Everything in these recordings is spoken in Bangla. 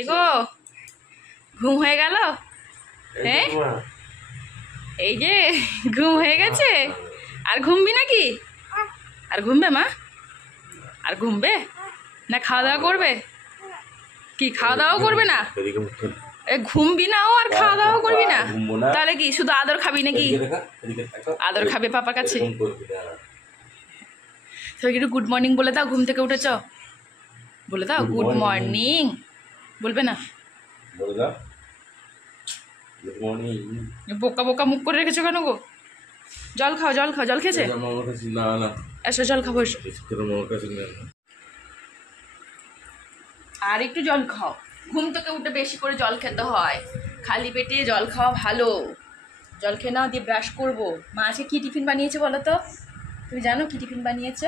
এগো ঘুম হয়ে গেল? হ্যাঁ, এই যে ঘুম হয়ে গেছে। আর ঘুমবি নাকি? আর ঘুমবে মা? আর ঘুমবে না? খাওয়া দাওয়া করবে? কি খাওয়া দাওয়া করবে না? ঘুমবি না ও আর খাওয়া দাওয়া করবি না? তাহলে কি শুধু আদর খাবি নাকি? আদর খাবে পাপার কাছে। সবাইকে একটু গুড মর্নিং বলে দাও। ঘুম থেকে উঠেছ, বলে দাও গুড মর্নিং। বলবে না? বোকা বোকা মুখ করে রেখেছো কেন গো? জল খাও, জল খাও। জল খেয়েছে? এসো জল খাবো, এসো। আর একটু জল খাও। ঘুম থেকে উঠে বেশি করে জল খেতে হয়, খালি পেটে জল খাওয়া ভালো। জল খেয়ে নাও, দিয়ে ব্রাশ করবো। মা আজকে কি টিফিন বানিয়েছে বলো তো? তুমি জানো কি টিফিন বানিয়েছে?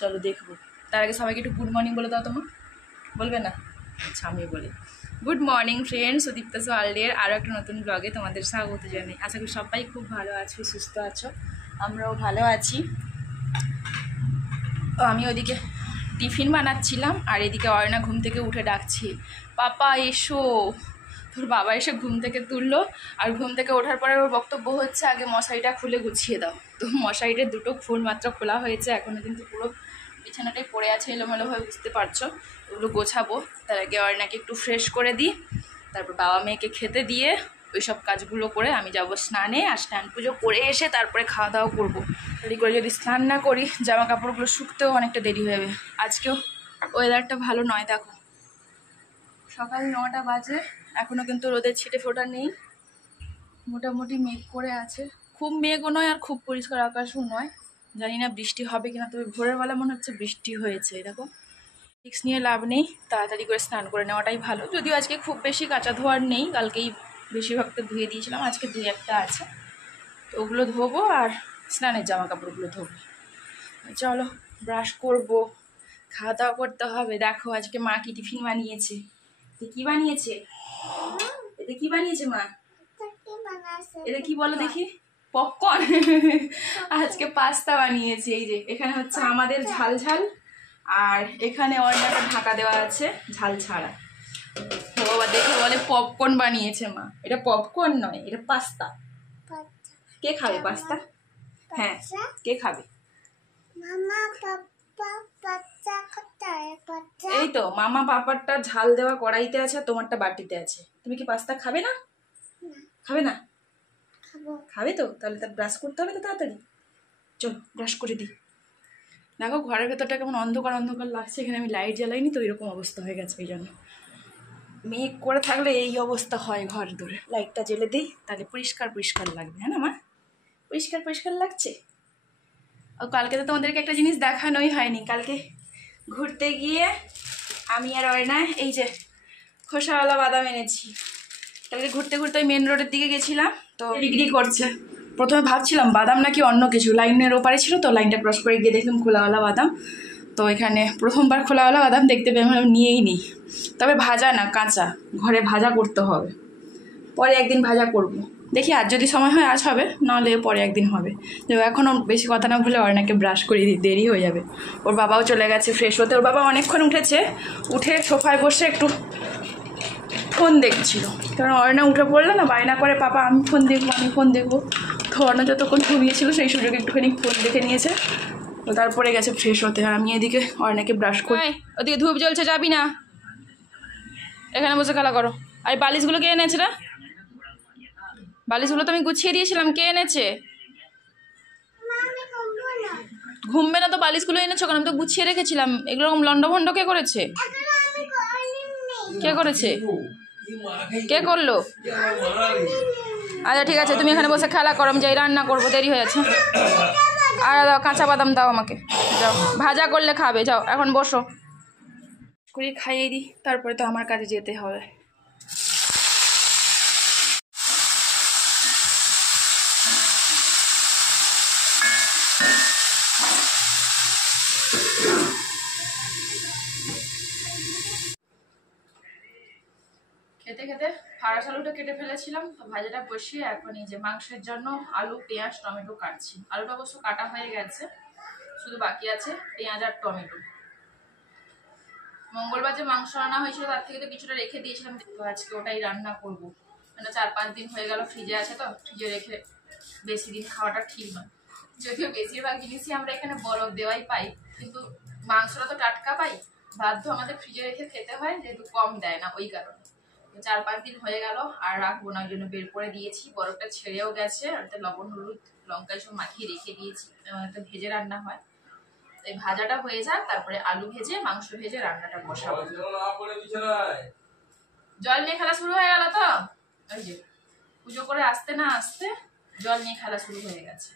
চলো দেখবো। তার আগে সবাইকে একটু গুড মর্নিং বলে দাও। তোমার বলবে না? আচ্ছা আমি বলি। গুড মর্নিং ফ্রেন্ডস, সুদীপ্তা ওয়ার্ল্ডের আরও একটা নতুন ব্লগে তোমাদের স্বাগত জানাই। আশা করি সবাই খুব ভালো আছো, সুস্থ আছো। আমরাও ভালো আছি। আমি ওদিকে টিফিন বানাচ্ছিলাম আর এদিকে অয়না ঘুম থেকে উঠে ডাকছি, পাপা এসো। তোর বাবা এসে ঘুম থেকে তুললো। আর ঘুম থেকে ওঠার পরে ওর বক্তব্য হচ্ছে আগে মশারিটা খুলে গুছিয়ে দাও। তো মশারিটার দুটো ফুল মাত্র খোলা হয়েছে, এখনও কিন্তু পুরো বিছানাটাই পড়ে আছে এলোমেলোভাবে, বুঝতে পারছো। ওগুলো গোছাবো। তার আগে অয়নাকে একটু ফ্রেশ করে দিই, তারপর বাবা মেয়েকে খেতে দিয়ে ওই সব কাজগুলো করে আমি যাব স্নানে। আর স্নান পুজো করে এসে তারপরে খাওয়া দাওয়া করবো। দেরি করে যদি স্নান না করি জামা কাপড়গুলো শুকতেও অনেকটা দেরি হয়ে যাবে। আজকেও ওয়েদারটা ভালো নয়, দেখো সকাল 9টা বাজে, এখনও কিন্তু রোদের ছিটে ফোটা নেই। মোটামুটি মেঘ করে আছে, খুব মেঘও নয় আর খুব পরিষ্কার আকাশও নয়। জানি না বৃষ্টি হবে কিনা, তবে ভোরের বেলা মনে হচ্ছে বৃষ্টি হয়েছে। দেখো রিক্স নিয়ে লাভ নেই, তাড়াতাড়ি করে স্নান করে নেওয়াটাই ভালো। যদিও আজকে খুব বেশি কাঁচা ধোয়ার নেই, কালকেই বেশিরভাগটা ধুয়ে দিয়েছিলাম, আজকে 2-1টা আছে। তো ওগুলো ধোবো আর স্নানের জামা কাপড়গুলো ধোবো। চলো ব্রাশ করবো, খাওয়া দাওয়া করতে হবে। দেখো আজকে মা কি টিফিন বানিয়েছে। কি বানিয়েছে? এতে কি বানিয়েছে মা? এটা কি বলো দেখি? পপকর্ন। আজকে পাস্তা বানিয়েছে। এই যে এখানে হচ্ছে আমাদের ঝাল ঝাল, আর এখানে অর্ডারটা ঢাকা দেওয়া আছে ঝাল ছাড়া। বাবা দেখে বলে পপকর্ন বানিয়েছে মা। এটা পপকর্ন নয়, এটা পাস্তা। কে খাবে পাস্তা? হ্যাঁ কে খাবে? এই তো মামা পাপারটা ঝাল দেওয়া কড়াইতে আছে, তোমারটা বাটিতে আছে। তুমি কি পাস্তা খাবে না? খাবে না? খাবে তো, তাহলে তার ব্রাশ করতে হবে তো তাড়াতাড়ি। চল ব্রাশ করে দিই। দেখো ঘরের ভেতরটা কেমন অন্ধকার অন্ধকার লাগছে, এখানে আমি লাইট জ্বালাইনি তো এরকম অবস্থা হয়ে গেছে। এই জন্য মেঘ করে থাকলে এই অবস্থা হয় ঘর ধরে। লাইটটা জ্বেলে দিই, তাহলে পরিষ্কার পরিষ্কার লাগবে। হ্যাঁ না মা? পরিষ্কার পরিষ্কার লাগছে। ও কালকে তো তোমাদেরকে একটা জিনিস দেখানোই হয়নি। কালকে ঘুরতে গিয়ে আমি আর অয়না এই যে খোসাওয়ালা বাদাম এনেছি। কালকে ঘুরতে ঘুরতে ওই মেন রোডের দিকে গেছিলাম, তো বিক্রি করছে। প্রথমে ভাবছিলাম বাদাম নাকি অন্য কিছু, লাইনের ওপারে ছিল তো, লাইনটা ক্রস করে গিয়ে দেখলাম খোলাওয়ালা বাদাম। তো এখানে প্রথমবার খোলাওয়ালা বাদাম দেখতে পেয়ে আমি নিয়েই নিই। তবে ভাজা না, কাঁচা, ঘরে ভাজা করতে হবে। পরে একদিন ভাজা করব, দেখি আজ যদি সময় হয় আজ হবে, নাহলে পরে একদিন হবে। তো এখনও বেশি কথা না বলে অর্ণাকে ব্রাশ করে দেরি হয়ে যাবে। ওর বাবাও চলে গেছে ফ্রেশ হতে। ওর বাবা অনেকক্ষণ উঠেছে, উঠে সোফায় বসে একটু ফোন দেখছিল। কারণ অর্ণা উঠে পড়লো না, বায়না করে পাপা আমি ফোন দেখবো, আমি ফোন দেখবো। তো অর্ণা যতক্ষণ ঘুমিয়েছিল সেই সুযোগে একটুখানি ফোন দেখে নিয়েছে। তো তারপরে গেছে ফ্রেশ হতে। আর আমি এদিকে অর্ণাকে ব্রাশ করি। ওদিকে ধূপ জ্বলছে, যাবি না? এখানে বসে খেলা করো। আর বালিশগুলো কে এনেছে রে? বালিশগুলো তো আমি গুছিয়ে দিয়েছিলাম, কে এনেছে? ঘুমবে না তো বালিশগুলো এনেছো কারণ আমি তো গুছিয়ে রেখেছিলাম। এগুলো লন্ডভন্ড কে করেছে? কে করেছে? কে করলো? আচ্ছা ঠিক আছে, তুমি এখানে বসে খেলা করো, আমি যাই রান্না করবো, দেরি হয়ে যাচ্ছে। আর দাও কাঁচা বাদাম দাও আমাকে, যাও ভাজা করলে খাবে, যাও এখন বসো করে খাইয়ে দিই, তারপরে তো আমার কাজে যেতে হবে। খেতে খেতে ফারাস আলুটা কেটে ফেলেছিলাম, তো ভাজাটা বসিয়ে এখন এই যে মাংসের জন্য আলু পেঁয়াজ টমেটো কাটছি। আলুটা অবশ্য কাটা হয়ে গেছে, শুধু বাকি আছে পেঁয়াজ আর টমেটো। মঙ্গলবার যে মাংস রান্না হয়েছিল তার থেকে তো কিছুটা রেখে দিয়েছিলাম, তো আজকে ওটাই রান্না করব। মানে 4-5 দিন হয়ে গেল ফ্রিজে আছে, তো ফ্রিজে রেখে বেশি দিন খাওয়াটা ঠিক নয়। যদিও বেশিরভাগ জিনিসই আমরা এখানে বরফ দেওয়াই পাই, কিন্তু মাংসটা তো টাটকা পাই, বাধ্য আমাদের ফ্রিজে রেখে খেতে হয়, যেহেতু কম দেয় না ওই কারণে। 4-5 দিন হয়ে গেল, আর রাখবো না, ওই জন্য বের করে দিয়েছি। বরফটা ছেড়েও গেছে, আর লবণ হলুদ লঙ্কা সব মাখিয়ে রেখে দিয়েছি, তো ভেজে রান্না হয়। এই ভাজাটা হয়ে যাক, তারপরে আলু ভেজে মাংস ভেজে রান্নাটা বসাবো। জল নিয়ে খেলা শুরু হয়ে গেল তো, ওই যে পুজো করে আসতে না আসতে জল নিয়ে খেলা শুরু হয়ে গেছে।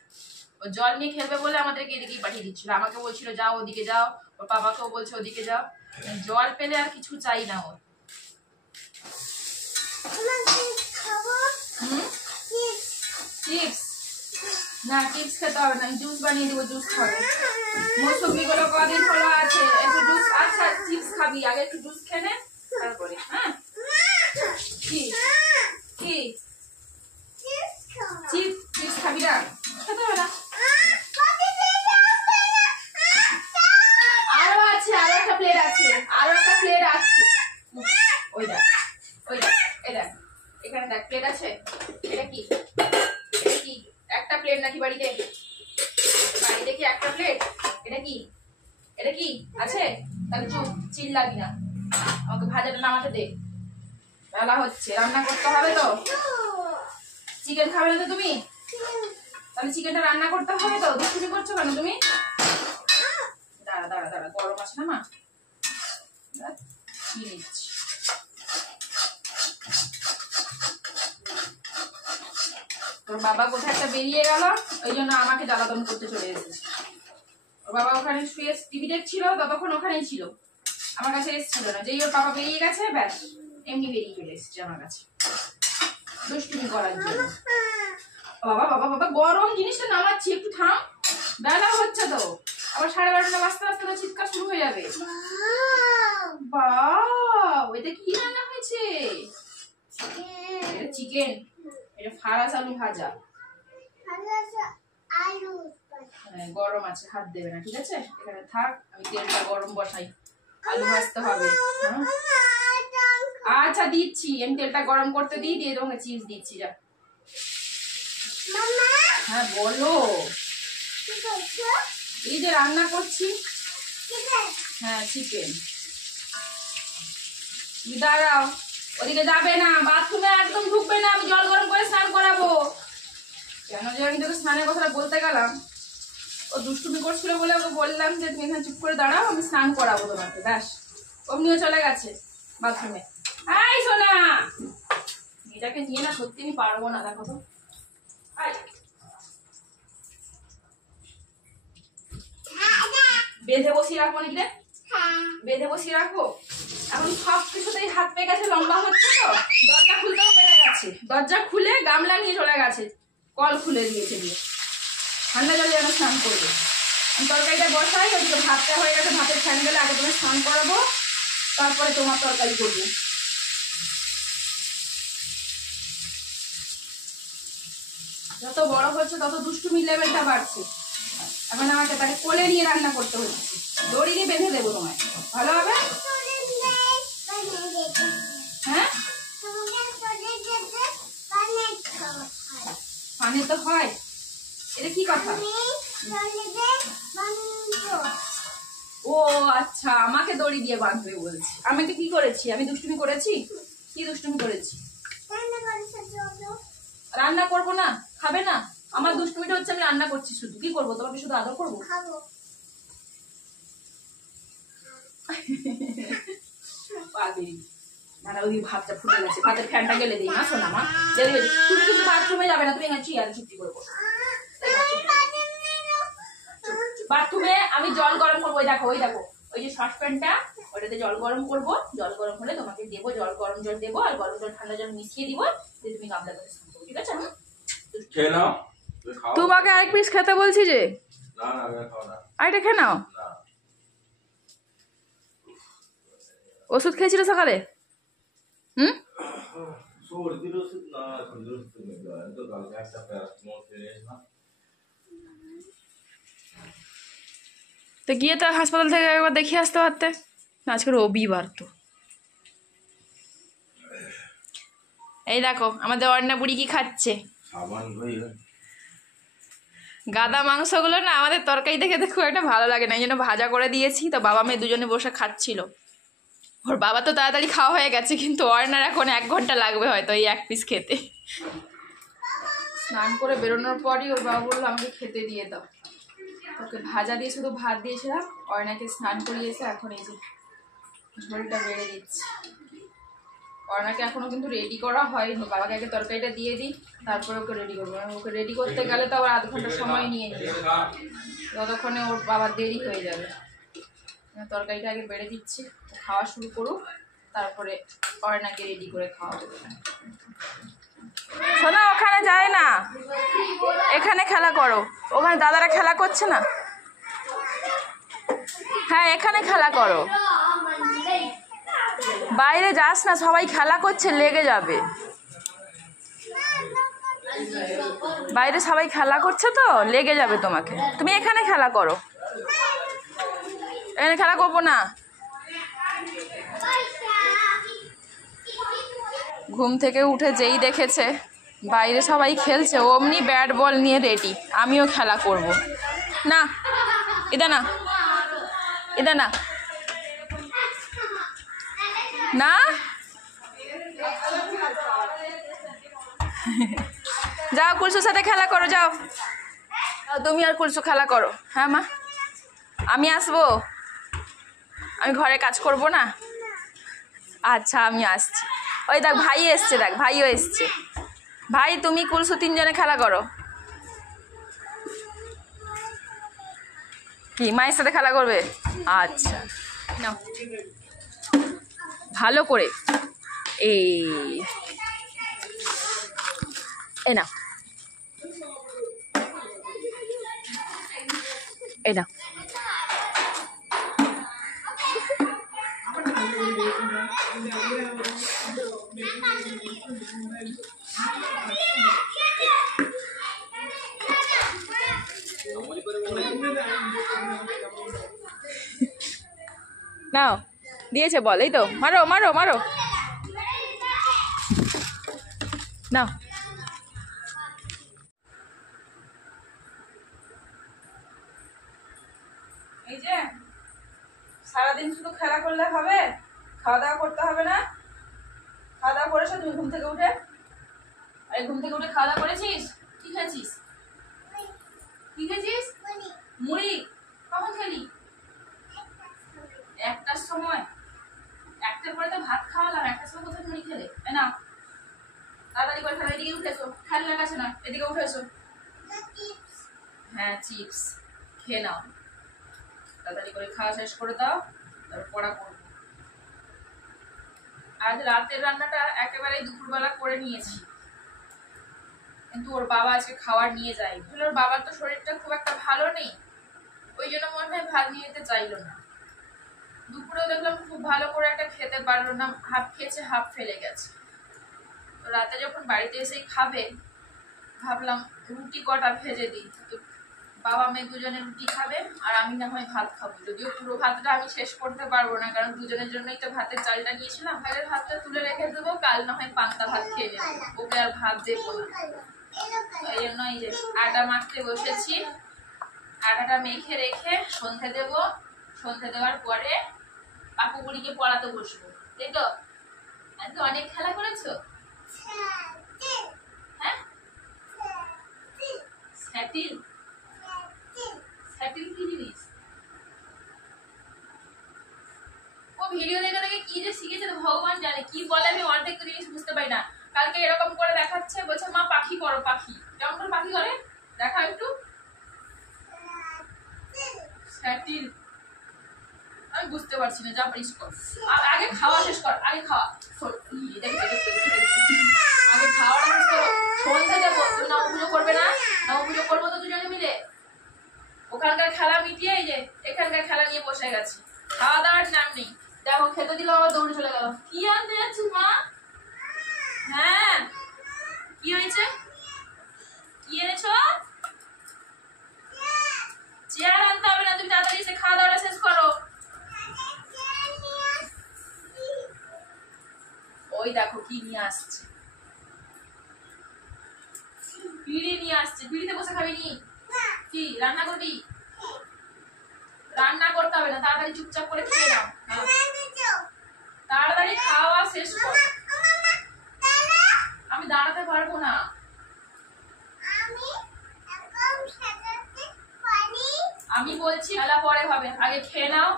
ও জল নিয়ে খেলবে বলে আমাদেরকে এদিকেই পাঠিয়ে দিচ্ছিল, আমাকে বলছিল যাও ওদিকে যাও, ওর বাবাকেও বলছে ওদিকে যাও। জল পেলে আর কিছু চাই না ওর। চিপস না, চিপস খেতে হবে না, জুস বানিয়ে দিব, জুস খাবে। মৌসুমি গুলো কদিন হলো আছে, একটু জুস। আচ্ছা চিপস খাবি, আগে একটু জুস খেলে তারপরে। হ্যাঁ কি কি চিপস খাবি না, খেতে হবে না। আরো আছে, আরো একটা প্লেট আছে, আরো একটা প্লেট আছে। ওই দেখ, ওই দেখ, এই দেখ, এখানে দেখ প্লেট আছে। এটা কি, এটা কি একটা প্লেট নাকি বাড়িতে? বাড়িতে কি একটা প্লেট? এটা কি, এটা কি আছে? তাহলে চুপ, চিল্লাবি না, আমাকে ভাজাটা নামাতে দে। বেলা হচ্ছে, রান্না করতে হবে তো। চিকেন খাবে না তো তুমি? তাহলে চিকেনটা রান্না করতে হবে তো। দুষ্টুমি করছো কেন তুমি? দাঁড়া দাঁড়া দাঁড়া, গরম আছে না মা, কি নিচ্ছি। তোর বাবা কোথায় একটা বেরিয়ে গেল, ওই জন্য আমাকে জ্বালাতন করতে চলে এসেছে। ওর বাবা ওখানে শুয়ে টিভি দেখছিল, ততক্ষণ ওখানেই ছিল, আমার কাছে এসেছিল না। যেই ওর বাবা বেরিয়ে গেছে, ব্যাস এমনি বেরিয়ে চলে এসেছে আমার কাছে দুষ্টুমি করার জন্য। বাবা বাবা বাবা, গরম জিনিসটা নামাচ্ছি, একটু থাম। বেলা হচ্ছে তো, আবার 12:30টা বাজতে বাজতে তো চিৎকার শুরু হয়ে যাবে। বাহ, এটা কি রান্না হয়েছে? এটা চিকেন, এটা ফারাস আলু ভাজা। গরম আছে, হাত দেবে না, ঠিক আছে? এখানে থাক, আমি তেলটা গরম বসাই, আলু ভাজতে হবে। আচ্ছা দিচ্ছি, আমি তেলটা গরম করতে দিই, দিয়ে তোমাকে চিপস দিচ্ছি। যা। হ্যাঁ বলো। এই যে রান্না করছি। হ্যাঁ চিকেন। দাঁড়াও, ওদিকে যাবে না, বাথরুমে একদম ঢুকবে না, আমি জল গরম করে স্নান করাবো। কেন যে আমি তোকে স্নানের কথাটা বলতে গেলাম, ও দুষ্টুমি করছিল বলে ওকে বললাম যে তুমি এখানে চুপ করে দাঁড়াও, আমি স্নান করাবো তোমাকে, ব্যাস অমনিও চলে গেছে বাথরুমে। এই সোনা, এটাকে নিয়ে না সত্যি আমি পারবো না, দেখো তো। বেঁধে বসিয়ে রাখবো নাকি রে? বেঁধে বসিয়ে রাখবো। এখন সব কিছুতেই হাত পেয়ে গেছে, লম্বা হচ্ছে তো, দরজা খুলতেও পেরে গেছে। দরজা খুলে গামলা নিয়ে চলে গেছে, কল খুলে দিয়েছে, দিয়ে ঠান্ডা জলে যেন স্নান করবে। আমি তরকারিটা বসাই, ওদিকে ভাতটা হয়ে গেছে, ভাতের ফ্যান গেলে আগে তোমার স্নান করাবো, তারপরে তোমার তরকারি করবো। যত বড় হচ্ছে তত দুষ্টুমির লেভেলটা বাড়ছে। এখন আমাকে তাকে কোলে নিয়ে রান্না করতে হচ্ছে, দড়ি দিয়ে বেঁধে দেবো তোমায়, ভালো হবে? হ্যাঁ পানি তো হয়, এটা কি কথা? ও আচ্ছা, আমাকে দড়ি দিয়ে বাঁধবে বলছি। আমাকে কি করেছি? আমি দুষ্টুমি করেছি? কি দুষ্টুমি করেছি? রান্না করবো না, খাবে না? আমার দুষ্টুমিটা হচ্ছে আমি রান্না করছি শুধু, কি করবো? তোমাকে শুধু আদর করবো? ভাতটা ফুটে গেছে, ভাতের ফ্যানটা গেলে দিই না শোনা মা, দেরি হয়েছে। তুমি কিন্তু বাথরুমে যাবে না, তুমি এখানে চেয়ারে চুক্তি করবো। বাথরুমে আমি জল গরম করবো, ওই দেখো, ওই দেখো, ওই যে সসপ্যানটা, ওটাতে জল গরম করবো, জল গরম হলে তোমাকে দেবো, জল গরম জল দেবো, আর গরম জল ঠান্ডা জল মিশিয়ে দিব, দিয়ে তুমি গামলা করে স্নান করো, ঠিক আছে? খেয়ে নাও। তোমাকে আরেক পিস খেতে বলছি যে, না না আমি খাও না, আরেকটা খেয়ে নাও। ওষুধ খেয়েছিল সকালে? হুম, সর্দির ওষুধ না, ঠান্ডার ওষুধ তো কালকে একটা প্যারাসিটামল খেয়েছিলাম। তো গিয়ে তো হাসপাতাল থেকে একবার দেখিয়ে আসতে পারতে। না আজকে রবিবার তো। এই দেখো আমাদের অর্ণা বুড়ি কি খাচ্ছে, গাদা মাংসগুলো না আমাদের তরকারি দেখে খুব একটা ভালো লাগে না, এই জন্য ভাজা করে দিয়েছি। তো বাবা মেয়ে দুজনে বসে খাচ্ছিল। ওর বাবা তো তাড়াতাড়ি খাওয়া হয়ে গেছে, কিন্তু অর্ণার এখন 1 ঘন্টা লাগবে হয়তো এই 1 পিস খেতে। স্নান করে বেরোনোর পরই ওর বাবা বললো আমাকে খেতে দিয়ে দাও। ওকে ভাজা দিয়ে শুধু ভাত দিয়েছিলাম, অর্ণাকে স্নান করিয়েছে, এখন এই যে ঝোলটা বেড়ে দিচ্ছি। অর্ণাকে এখনো কিন্তু রেডি করা হয়নি, বাবাকে আগে তরকারিটা দিয়ে দিই, তারপরে ওকে রেডি করবো। ওকে রেডি করতে গেলে তো আবার 1/2 ঘন্টা সময় নিয়ে নিবে, ততক্ষণে ওর বাবার দেরি হয়ে যাবে। তরকারিটা আগে বেড়ে দিচ্ছি, খাওয়া শুরু করুক, তারপরে অর্ণাকে রেডি করে খাওয়াবো। শোনা ওখানে যায় না, এখানে খেলা করো। ওখানে দাদারা খেলা করছে না, হ্যাঁ এখানে খেলা করো, বাইরে যাস না, সবাই খেলা করছে, লেগে যাবে। বাইরে সবাই খেলা করছে তো লেগে যাবে তোমাকে, তুমি এখানে খেলা করো। এখানে খেলা করবো না। ঘুম থেকে উঠে যেই দেখেছে বাইরে সবাই খেলছে, অমনি ব্যাট বল নিয়ে রেডি, আমিও খেলা করব। না এটা না, এটা না, না যাও কুলসুর সাথে খেলা করো, যাও তুমি আর কুলসু খেলা করো। হ্যাঁ মা আমি আসবো, আমি ঘরে কাজ করব না। আচ্ছা আমি আসছি। ওই দেখ ভাই এসছে, দেখ ভাইও এসছে। ভাই তুমি কুলসু 3 জনে খেলা করো। কি মায়ের সাথে খেলা করবে? আচ্ছা নাও ভালো করে, এই না, এই না, নাও দিয়েছে বল, এই তো মারো মারো মারো, নাও। এই যে সারাদিন শুধু খেলা করলে হবে, খাওয়া দাওয়া করতে হবে না? খাওয়া দাওয়া করেছো তুমি ঘুম থেকে উঠে? আরে ঘুম থেকে উঠে খাওয়া দাওয়া করেছিস? কি খেয়েছিস? কি খেয়েছিস? মুড়ি। কখন খেলি? 1টার সময়। 1টার পরে তো ভাত খাওয়ালাম, 1টার সময় কোথায় মুড়ি খেলে? না তাড়াতাড়ি করে খেলা, এদিকে উঠে এসো, খেলনার কাছে না, এদিকে উঠে এসো। হ্যাঁ চিপস খেয়ে নাও, তাড়াতাড়ি করে খাওয়া শেষ করে দাও, তারপর পড়া করবো। আজ রাতের রান্নাটা একেবারেই দুপুরবেলা করে নিয়েছি, কিন্তু ওর বাবা আজকে খাবার নিয়ে যায়। ওর বাবার তো শরীরটা খুব একটা ভালো নেই, ওই জন্য মনে হয় ভাত নিয়ে যেতে চাইলো না। দুপুরেও দেখলাম খুব ভালো করে একটা খেতে পারলো না, হাফ খেয়েছে হাফ ফেলে গেছে। তো রাতে যখন বাড়িতে এসেই খাবে, ভাবলাম রুটি কটা ভেজে দিই, তো বাবা মেয়ে দুজনে রুটি খাবে আর আমি না হয় ভাত খাবো। যদিও পুরো ভাতটা আমি শেষ করতে পারবো না, কারণ দুজনের জন্যই তো ভাতের চালটা নিয়েছিলাম। ভাতের ভাতটা তুলে রেখে দেবো, কাল না হয় পান্তা ভাত খেয়ে নেবো, ওকে আর ভাত দেবো না। এই জন্য এই যে আটা মাখতে বসেছি, আটাটা মেখে রেখে সন্ধে দেবো, সন্ধে দেওয়ার পরে পাপু বুড়িকে পড়াতে বসবো। তাই তো? আজকে অনেক খেলা করেছো? হ্যাঁ স্যাটিল, স্যাটিল কি জিনিস? ও ভিডিও দেখে দেখে কি যে শিখেছে তো ভগবান জানে, কি বলে আমি অর্ধেক জিনিস বুঝতে পারি না। কালকে এরকম করে দেখাচ্ছে, বলছে মা পাখি করো, পাখি কেমন করে পাখি করে দেখা একটু। স্যাটিল আমি বুঝতে পারছি না, যা পারিস কর, আগে খাওয়া শেষ কর, আগে খাওয়া আগে খাওয়াটা শেষ করো, সন্ধ্যে দেবো। তুমি নবপুজো করবে না? নবপুজো করবো তো দুজনে মিলে। ওখানকার খেলা মিটিয়ে এই যে এখানকার খেলা নিয়ে বসে গেছি, খাওয়া দাওয়ার নাম নেই। দেখো খেতে দিল আবার দৌড়ে চলে গেল। কি আনতে যাচ্ছিস মা? হ্যাঁ কি হয়েছে? কি এনেছো? চেয়ার আনতে হবে না, তুমি তাড়াতাড়ি এসে খাওয়া দাওয়াটা শেষ করো। ওই দেখো কি নিয়ে আসছে, বিড়ি নিয়ে আসছে। বিড়িতে বসে খাবি নি? কি রান্না করবি? রান্না করতে হবে না, তাড়াতাড়ি চুপচাপ করে খেয়ে নাও। তাড়াতাড়ি খাওয়া শেষ কর। আমি দাঁড়াতে পারবো না। আমি বলছি খেলা পরে হবে, আগে খেয়ে নাও।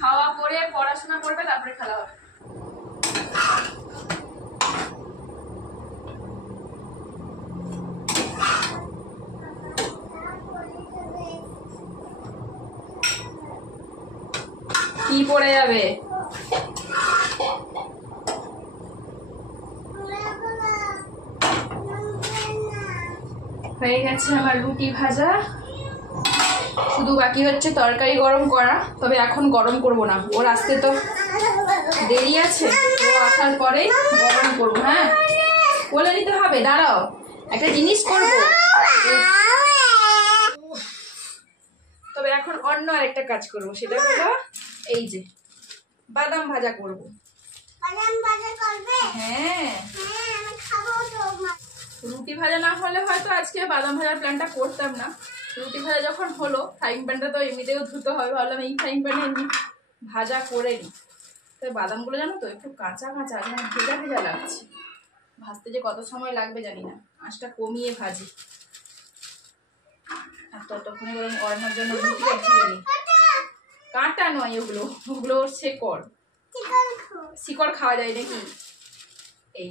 খাওয়া পরে পড়াশোনা করবে, তারপরে খেলা হবে। কি পড়ে যাবে? হয়ে গেছে আমার রুটি ভাজা, শুধু বাকি হচ্ছে তরকারি গরম করা। তবে এখন গরম করব না, ওর আসতে তো দেরি আছে, ও আসার পরে গরম করবো। হ্যাঁ বলে নিতে হবে, দাঁড়াও একটা জিনিস করব। তবে এখন অন্য আরেকটা কাজ করব, সেটা হলো এই যে বাদাম ভাজা করব। হ্যাঁ রুটি ভাজা না হলে হয়তো আজকে বাদাম ভাজার প্ল্যানটা করতাম না। রুটি ভাজা যখন হলো, ফ্রাইং প্যানটা তো এমনিতেও ধুতে হবে, ভাবলাম এই ফ্রাইং প্যানে এমনি ভাজা করে নিই। তবে বাদামগুলো জানো তো একটু কাঁচা কাঁচা, মানে ভেজা ভেজা লাগছে। ভাজতে যে কত সময় লাগবে জানি না, আঁচটা কমিয়ে ভাজি। আর ততক্ষণে বরং অর্ণার জন্য রুটিটা ধুয়ে নিই। কাঁটা নয় ওগুলো, ওগুলো শেকড়। শিকড় খাওয়া যায় নাকি? এই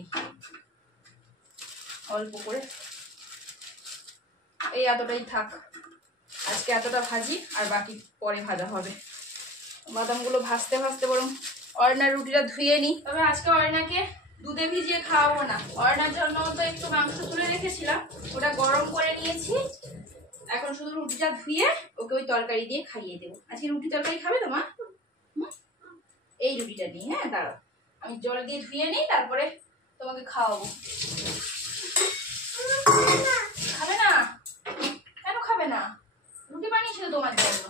অল্প করে, এই এতটাই থাক আজকে, এতটা ভাজি আর বাকি পরে ভাজা হবে। বাদামগুলো ভাজতে ভাজতে বরং অর্ণার রুটিটা ধুয়ে নিই। তবে আজকে অর্ণাকে দুধে ভিজিয়ে খাওয়াবো না। অর্ণার জন্য তো একটু মাংস তুলে রেখেছিলাম, ওটা গরম করে নিয়েছি। এখন শুধু রুটিটা ধুয়ে ওকে ওই তরকারি দিয়ে খাইয়ে দেবো। আজকে রুটি তরকারি খাবে তো মা? এই রুটিটা নিয়ে, হ্যাঁ দাঁড়াও আমি জল দিয়ে ধুয়ে নিই, তারপরে তোমাকে খাওয়াবো। খাবে না? কেন খাবে না? রুটি বানিয়েছিল তোমার জন্য।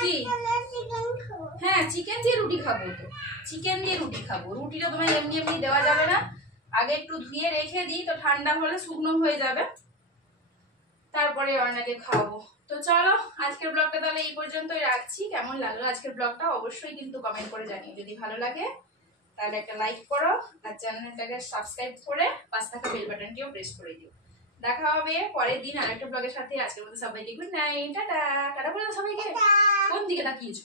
কি? হ্যাঁ চিকেন দিয়ে রুটি খাবো তো, চিকেন দিয়ে রুটি খাবো। রুটিটা তোমার এমনি এমনি দেওয়া যাবে না, আগে একটু ধুয়ে রেখে দিই, তো ঠান্ডা হলে শুকনো হয়ে যাবে, তারপরে অর্ণাকে খাওয়াবো। তো চলো আজকের ব্লগটা তাহলে এই পর্যন্তই রাখছি। কেমন লাগলো আজকের ব্লগটা অবশ্যই কিন্তু কমেন্ট করে জানিও। যদি ভালো লাগে তাহলে একটা লাইক করো, আর চ্যানেলটাকে সাবস্ক্রাইব করে পাশে থাকা বেল বাটনটিও প্রেস করে দিও। দেখা হবে পরের দিন আরেকটা ব্লগের সাথে। আজকের মতো সবাইকে গুড নাইট, টাটা। টাটা বলে সবাইকে, কোন দিকে তাকিয়েছো?